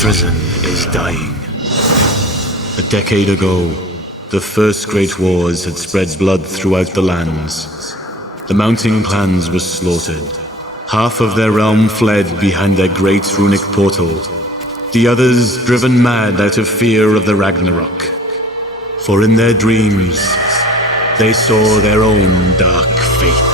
prison is dying. A decade ago, the first great wars had spread blood throughout the lands. The mountain clans were slaughtered. Half of their realm fled behind their great runic portal. The others driven mad out of fear of the Ragnarok. For in their dreams, they saw their own dark fate.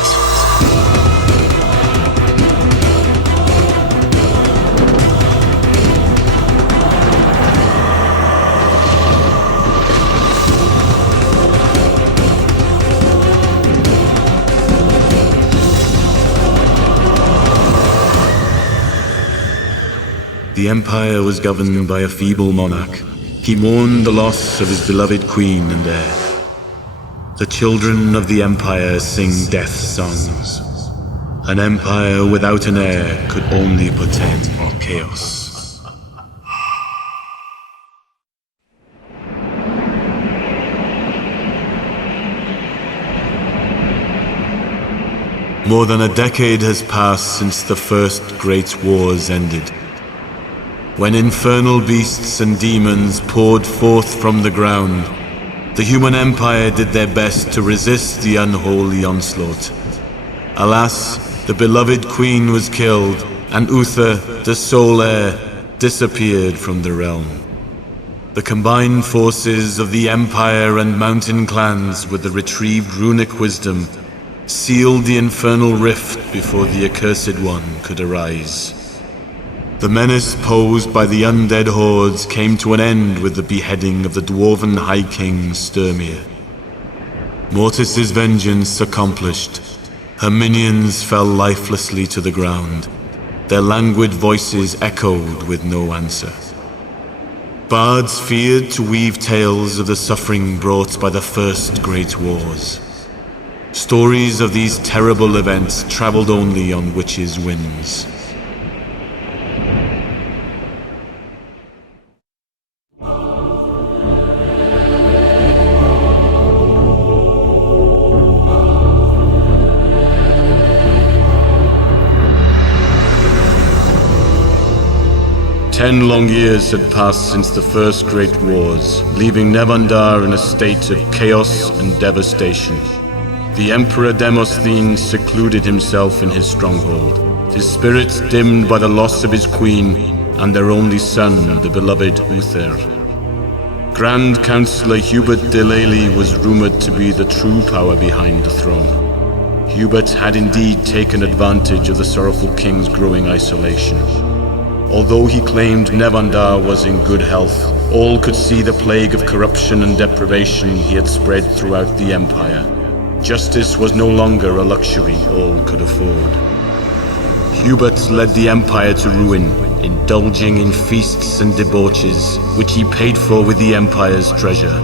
The Empire was governed by a feeble monarch. He mourned the loss of his beloved queen and heir. The children of the Empire sing death songs. An empire without an heir could only portend more chaos. More than a decade has passed since the first great wars ended. When infernal beasts and demons poured forth from the ground, the human empire did their best to resist the unholy onslaught. Alas, the beloved queen was killed, and Uther, the sole heir, disappeared from the realm. The combined forces of the empire and mountain clans with the retrieved runic wisdom sealed the infernal rift before the accursed one could arise. The menace posed by the Undead Hordes came to an end with the beheading of the dwarven High King Sturmir. Mortis's vengeance accomplished, her minions fell lifelessly to the ground. Their languid voices echoed with no answer. Bards feared to weave tales of the suffering brought by the first great wars. Stories of these terrible events traveled only on witches' winds. Ten long years had passed since the first great wars, leaving Nevendaar in a state of chaos and devastation. The Emperor Demosthene secluded himself in his stronghold, his spirits dimmed by the loss of his queen and their only son, the beloved Uther. Grand Councillor Hubert de Lely was rumored to be the true power behind the throne. Hubert had indeed taken advantage of the sorrowful king's growing isolation. Although he claimed Nevendaar was in good health, all could see the plague of corruption and deprivation he had spread throughout the empire. Justice was no longer a luxury all could afford. Hubert led the empire to ruin, indulging in feasts and debauches, which he paid for with the empire's treasure.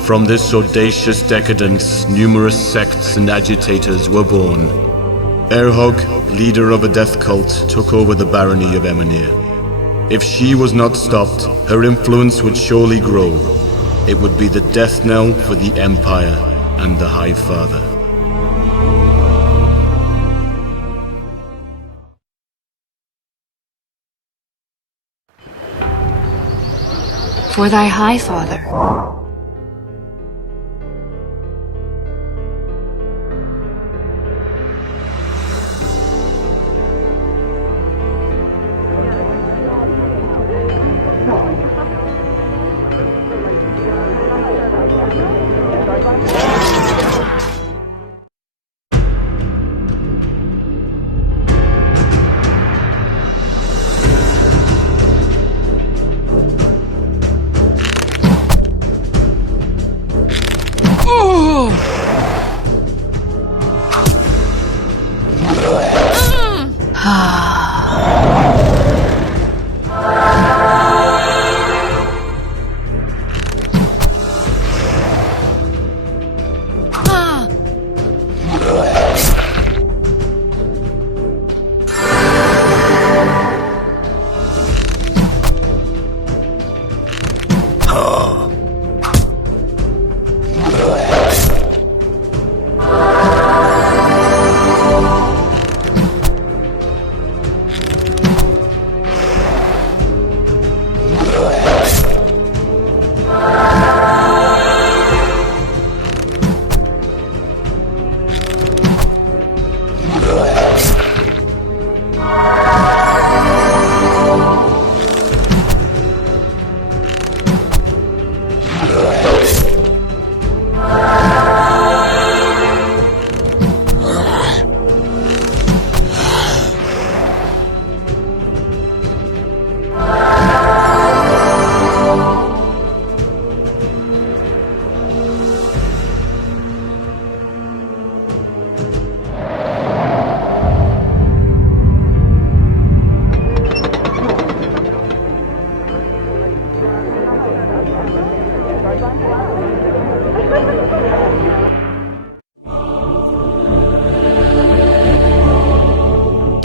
From this audacious decadence, numerous sects and agitators were born. Erhog, leader of a death cult, took over the barony of Emenir. If she was not stopped, her influence would surely grow. It would be the death knell for the Empire and the High Father. For thy High Father.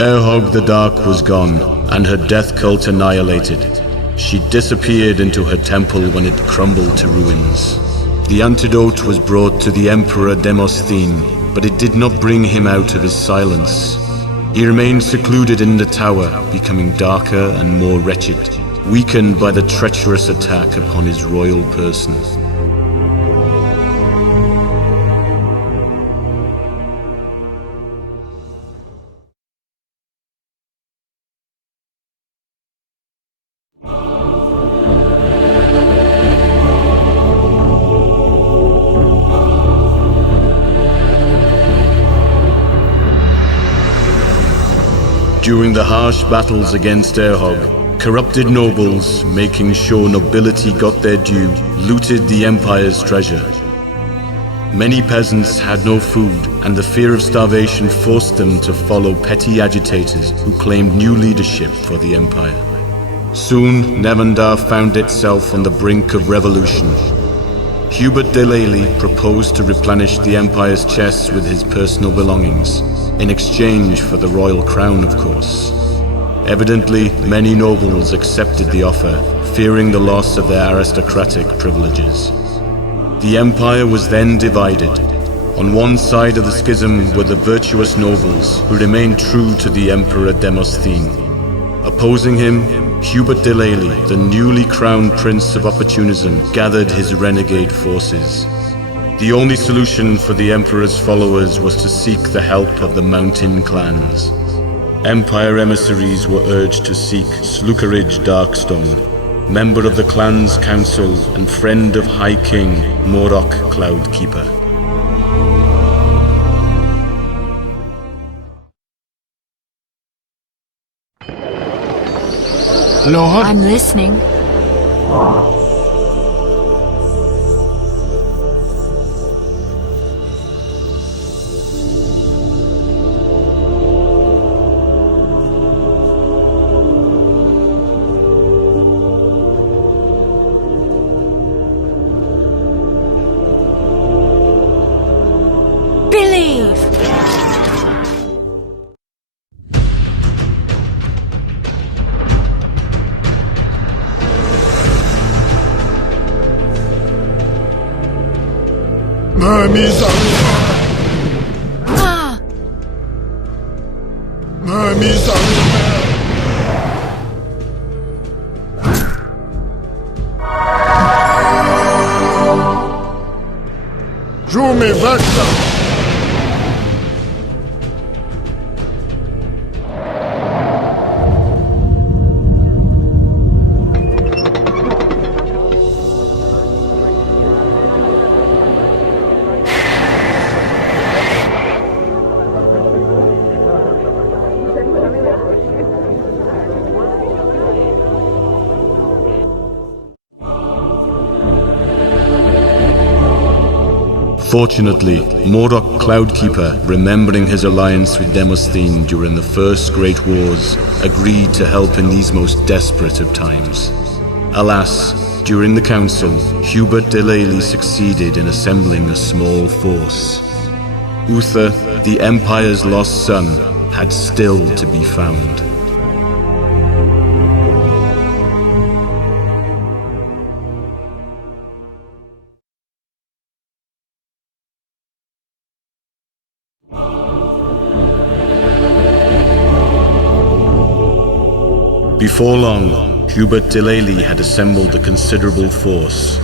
Erhog the Dark was gone, and her death cult annihilated. She disappeared into her temple when it crumbled to ruins. The antidote was brought to the Emperor Demosthene, but it did not bring him out of his silence. He remained secluded in the tower, becoming darker and more wretched, weakened by the treacherous attack upon his royal person. During the harsh battles against Erhog, corrupted nobles, making sure nobility got their due, looted the Empire's treasure. Many peasants had no food, and the fear of starvation forced them to follow petty agitators who claimed new leadership for the Empire. Soon, Nevendaar found itself on the brink of revolution. Hubert de Lely proposed to replenish the Empire's chests with his personal belongings, in exchange for the royal crown, of course. Evidently, many nobles accepted the offer, fearing the loss of their aristocratic privileges. The Empire was then divided. On one side of the schism were the virtuous nobles who remained true to the Emperor Demosthene. Opposing him, Hubert de Lely, the newly crowned Prince of Opportunism, gathered his renegade forces. The only solution for the Emperor's followers was to seek the help of the mountain clans. Empire emissaries were urged to seek Slukerridge Darkstone, member of the clan's council and friend of High King Morok Cloudkeeper. Lord? I'm listening. Fortunately, Morok Cloudkeeper, remembering his alliance with Demosthene during the First Great Wars, agreed to help in these most desperate of times. Alas, during the council, Hubert de Lely succeeded in assembling a small force. Uther, the Empire's lost son, had still to be found. Before long, Hubert de Lely had assembled a considerable force.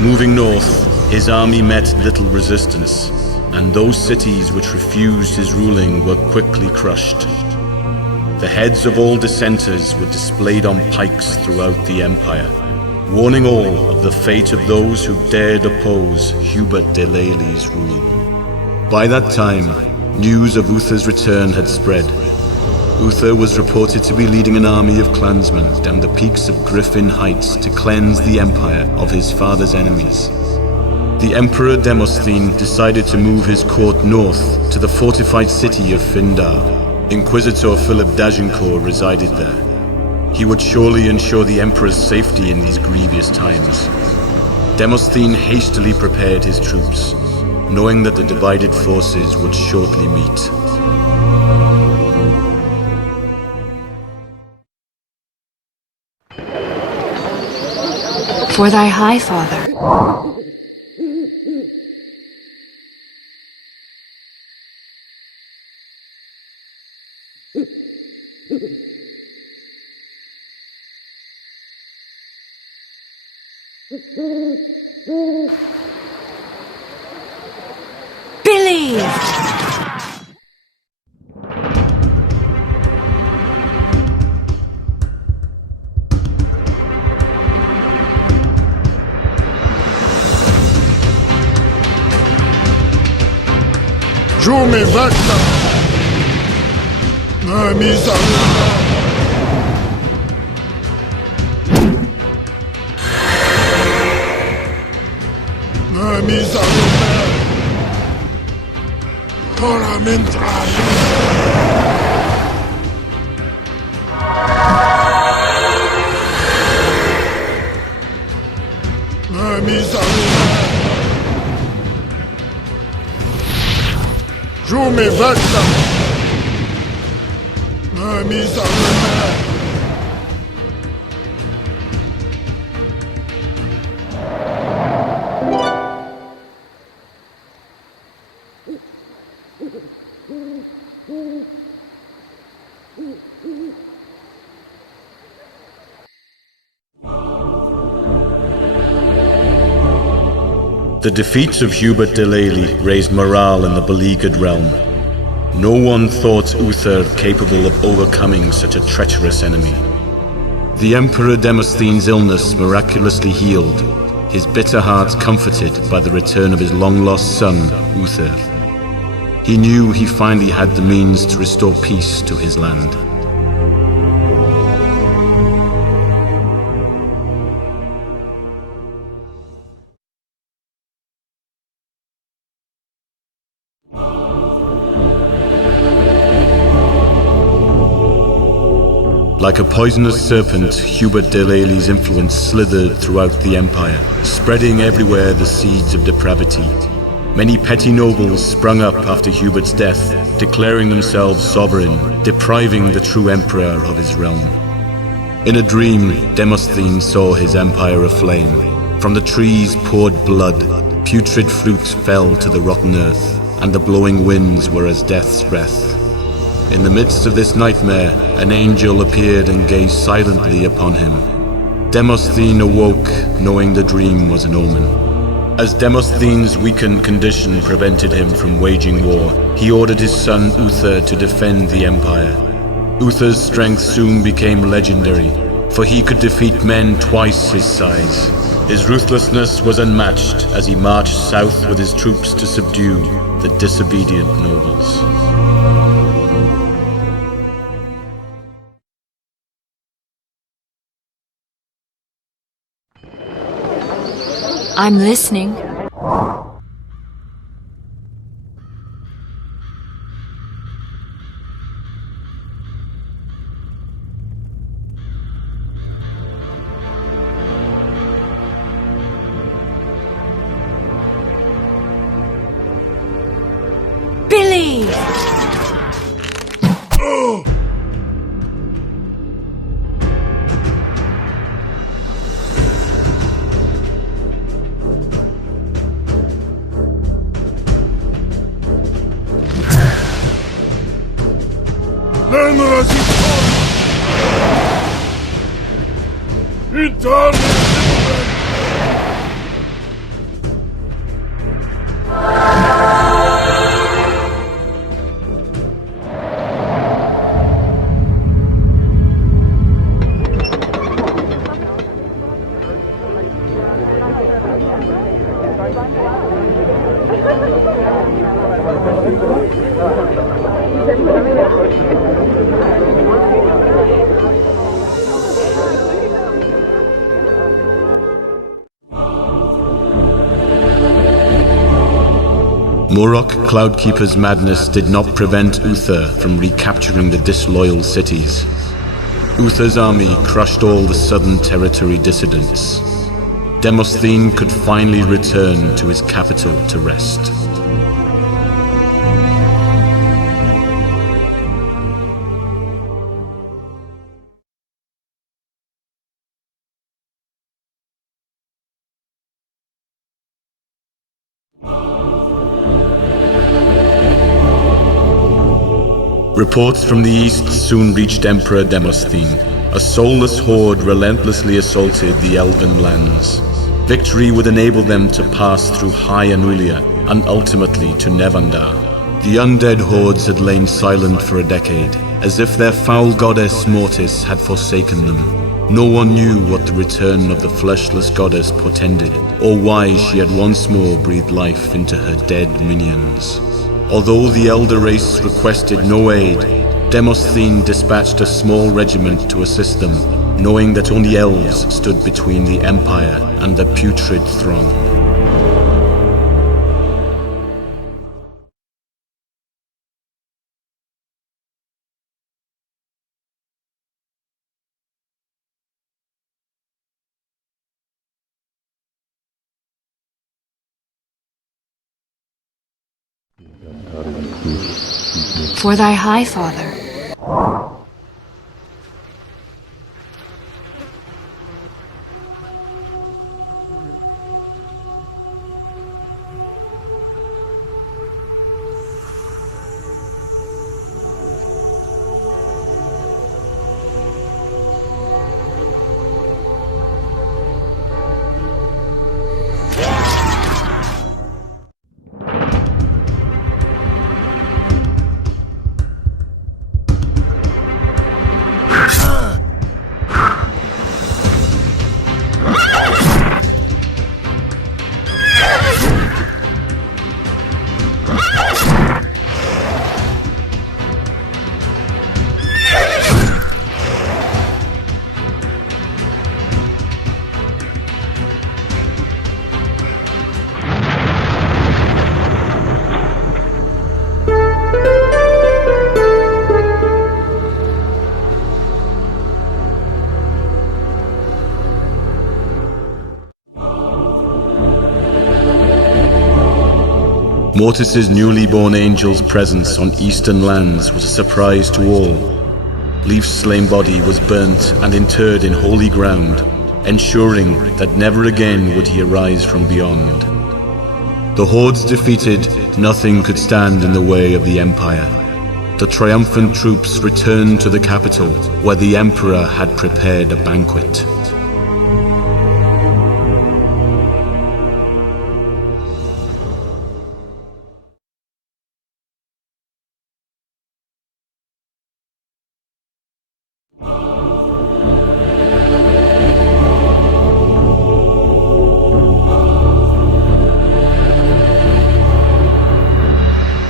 Moving north, his army met little resistance, and those cities which refused his ruling were quickly crushed. The heads of all dissenters were displayed on pikes throughout the Empire, warning all of the fate of those who dared oppose Hubert de Lely's rule. By that time, news of Uther's return had spread. Uther was reported to be leading an army of clansmen down the peaks of Griffin Heights to cleanse the Empire of his father's enemies. The Emperor Demosthene decided to move his court north to the fortified city of Findar. Inquisitor Philip d'Agincourt resided there. He would surely ensure the Emperor's safety in these grievous times. Demosthene hastily prepared his troops, knowing that the divided forces would shortly meet. For thy high father. Believe! Giume vecta! Misa Misa Ora mentrai Misa Giume vecta! Misa The defeat of Hubert de Lely raised morale in the beleaguered realm. No one thought Uther capable of overcoming such a treacherous enemy. The Emperor Demosthene's illness miraculously healed, his bitter heart comforted by the return of his long-lost son, Uther. He knew he finally had the means to restore peace to his land. Like a poisonous serpent, Hubert de Lely's influence slithered throughout the empire, spreading everywhere the seeds of depravity. Many petty nobles sprung up after Hubert's death, declaring themselves sovereign, depriving the true emperor of his realm. In a dream, Demosthene saw his empire aflame. From the trees poured blood, putrid fruit fell to the rotten earth, and the blowing winds were as death's breath. In the midst of this nightmare, an angel appeared and gazed silently upon him. Demosthene awoke, knowing the dream was an omen. As Demosthene's weakened condition prevented him from waging war, he ordered his son Uther to defend the empire. Uther's strength soon became legendary, for he could defeat men twice his size. His ruthlessness was unmatched as he marched south with his troops to subdue the disobedient nobles. I'm listening. Believe! Morok Cloudkeeper's madness did not prevent Uther from recapturing the disloyal cities. Uther's army crushed all the southern territory dissidents. Demosthene could finally return to his capital to rest. Reports from the east soon reached Emperor Demosthene. A soulless horde relentlessly assaulted the elven lands. Victory would enable them to pass through High Anulia and ultimately to Nevendaar. The Undead Hordes had lain silent for a decade, as if their foul goddess Mortis had forsaken them. No one knew what the return of the fleshless goddess portended, or why she had once more breathed life into her dead minions. Although the elder race requested no aid, Demosthene dispatched a small regiment to assist them, knowing that only elves stood between the Empire and the putrid throng. For thy high father. Mortis's newly born angel's presence on eastern lands was a surprise to all. Leif's slain body was burnt and interred in holy ground, ensuring that never again would he arise from beyond. The Hordes defeated, nothing could stand in the way of the Empire. The triumphant troops returned to the capital, where the Emperor had prepared a banquet.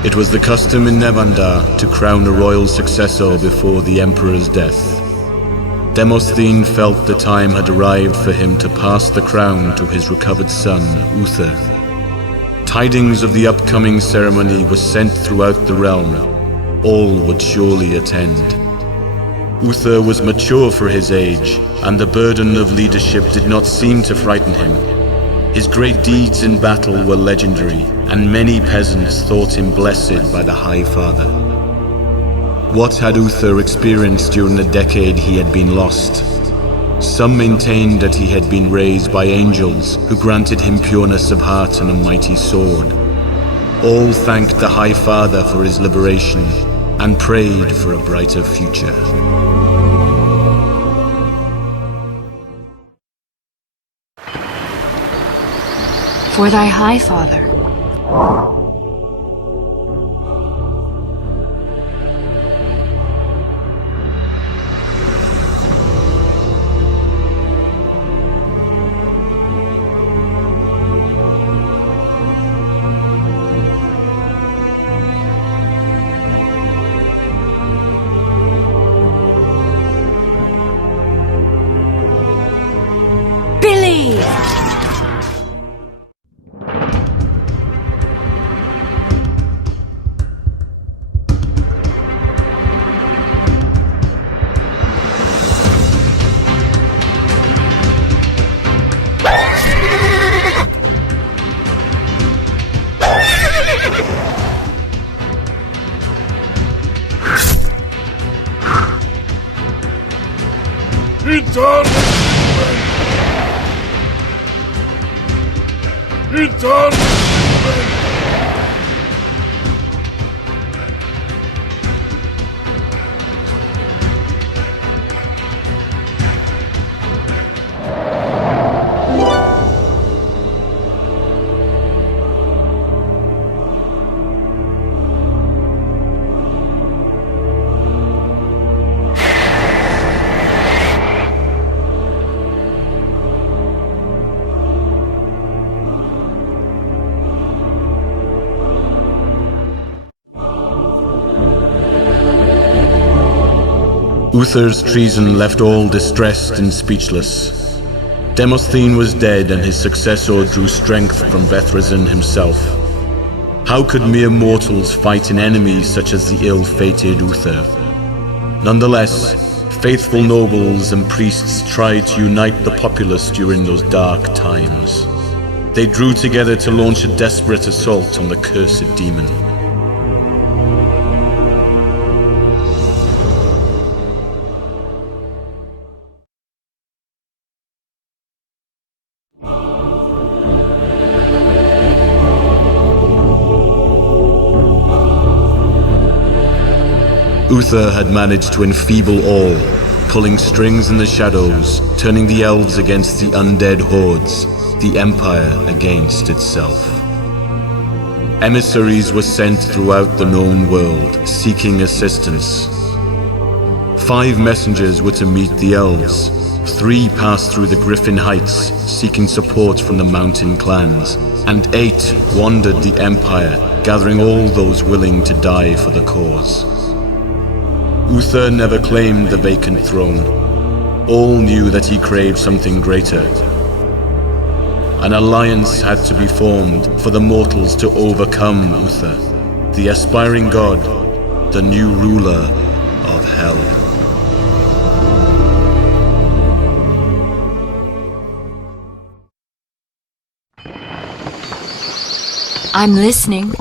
It was the custom in Nevendaar to crown a royal successor before the Emperor's death. Demosthene felt the time had arrived for him to pass the crown to his recovered son, Uther. Tidings of the upcoming ceremony was sent throughout the realm. All would surely attend. Uther was mature for his age, and the burden of leadership did not seem to frighten him. His great deeds in battle were legendary, and many peasants thought him blessed by the High Father. What had Uther experienced during the decade he had been lost? Some maintained that he had been raised by angels who granted him pureness of heart and a mighty sword. All thanked the High Father for his liberation and prayed for a brighter future. For thy high father. Uther's treason left all distressed and speechless. Demosthene was dead, and his successor drew strength from Bethresen himself. How could mere mortals fight an enemy such as the ill-fated Uther? Nonetheless, faithful nobles and priests tried to unite the populace during those dark times. They drew together to launch a desperate assault on the cursed demon. Uther had managed to enfeeble all, pulling strings in the shadows, turning the elves against the undead hordes, the Empire against itself. Emissaries were sent throughout the known world, seeking assistance. 5 messengers were to meet the elves. 3 passed through the Griffin Heights, seeking support from the mountain clans, and 8 wandered the Empire, gathering all those willing to die for the cause. Uther never claimed the vacant throne. All knew that he craved something greater. An alliance had to be formed for the mortals to overcome Uther, the aspiring god, the new ruler of Hell. I'm listening.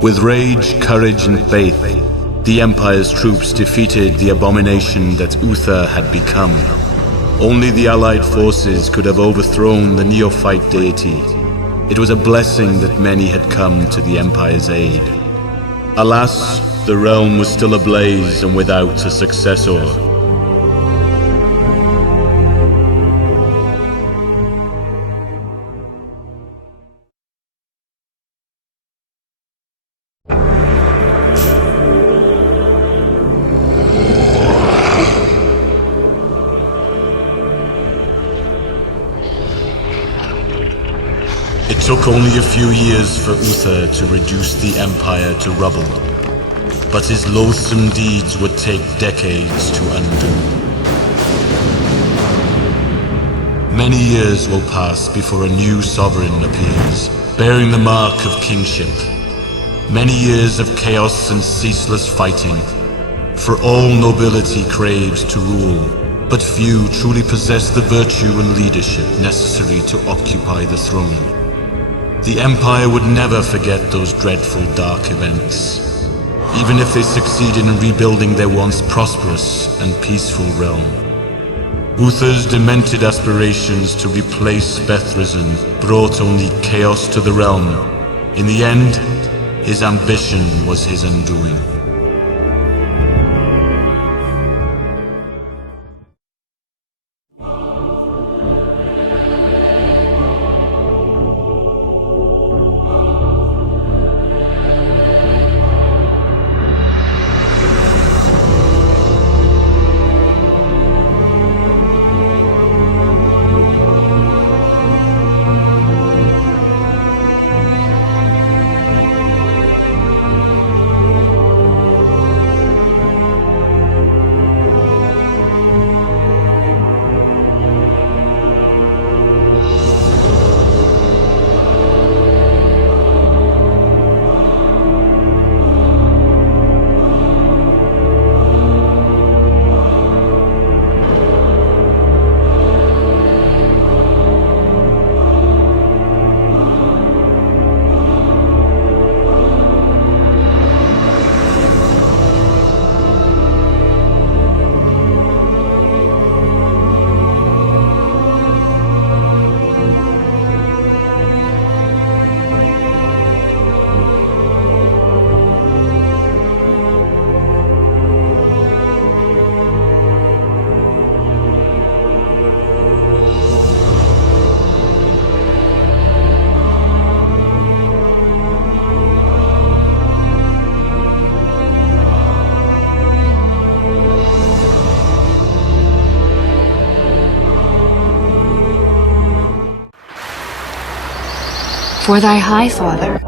With rage, courage, and faith, the Empire's troops defeated the abomination that Uther had become. Only the Allied forces could have overthrown the neophyte deity. It was a blessing that many had come to the Empire's aid. Alas, the realm was still ablaze and without a successor. It took only a few years for Uther to reduce the Empire to rubble, but his loathsome deeds would take decades to undo. Many years will pass before a new sovereign appears, bearing the mark of kingship. Many years of chaos and ceaseless fighting, for all nobility craves to rule, but few truly possess the virtue and leadership necessary to occupy the throne. The Empire would never forget those dreadful dark events, even if they succeeded in rebuilding their once prosperous and peaceful realm. Uther's demented aspirations to replace Bethrison brought only chaos to the realm. In the end, his ambition was his undoing. For thy high father.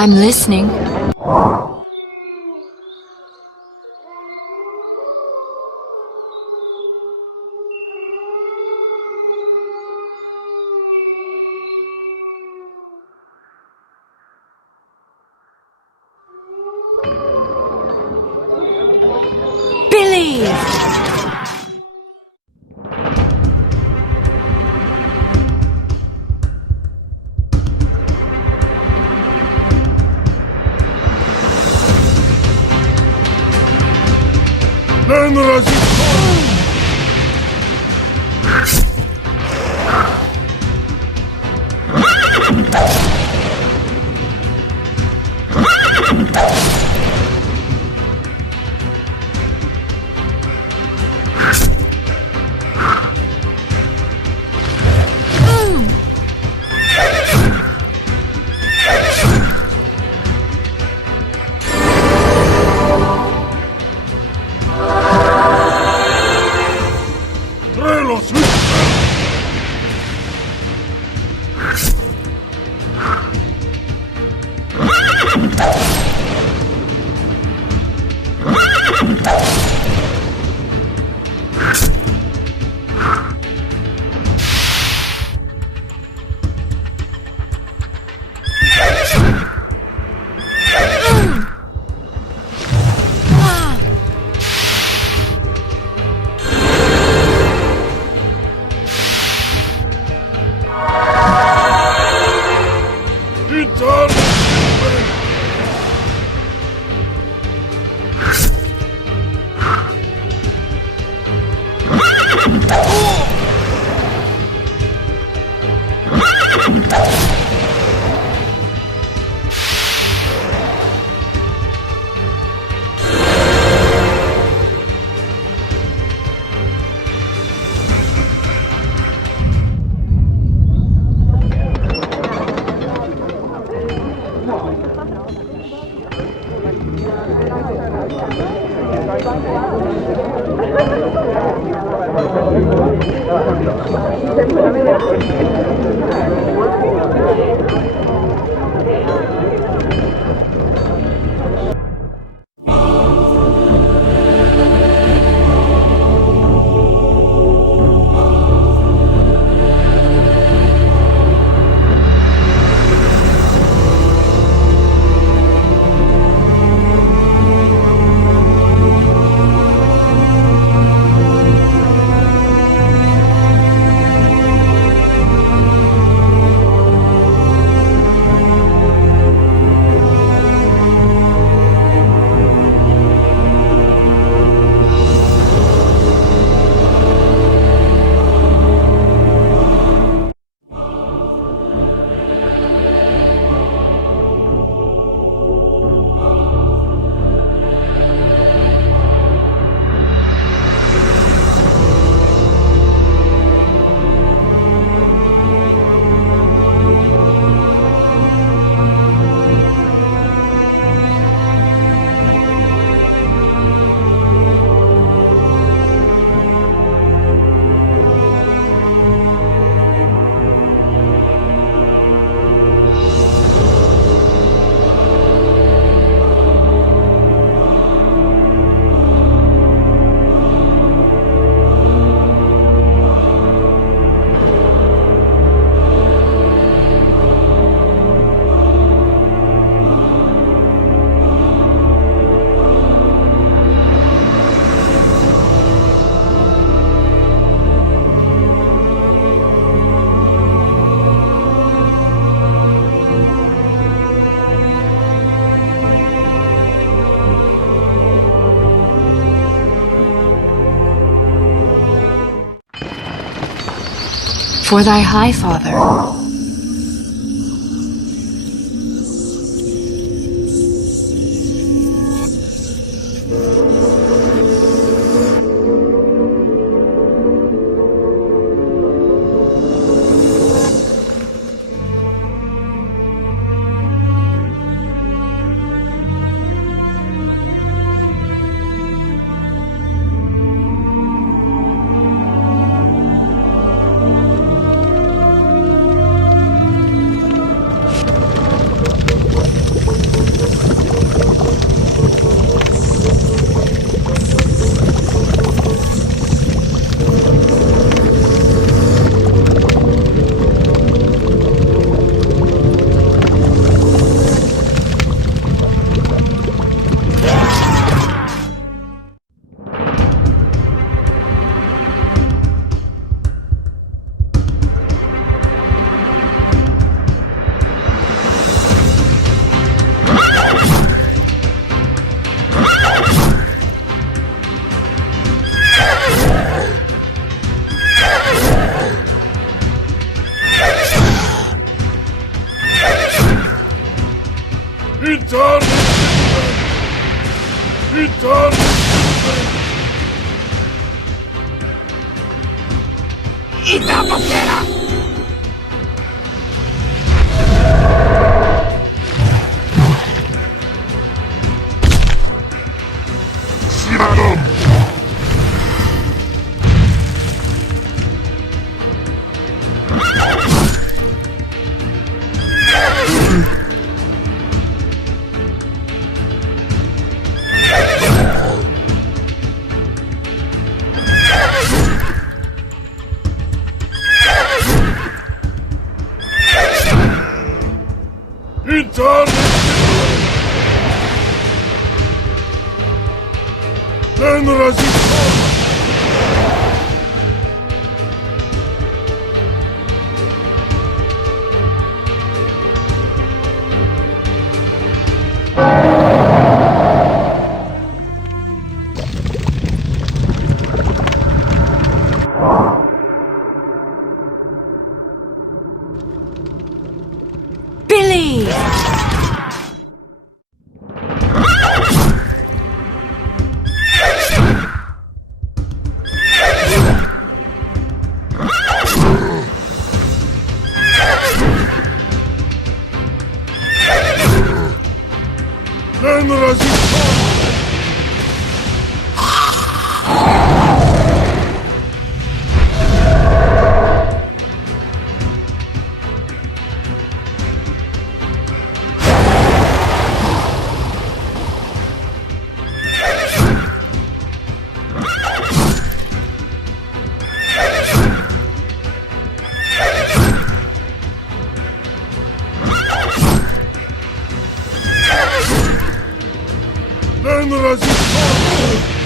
I'm listening. Believe! Ben razı. For thy high father. Ben resistor!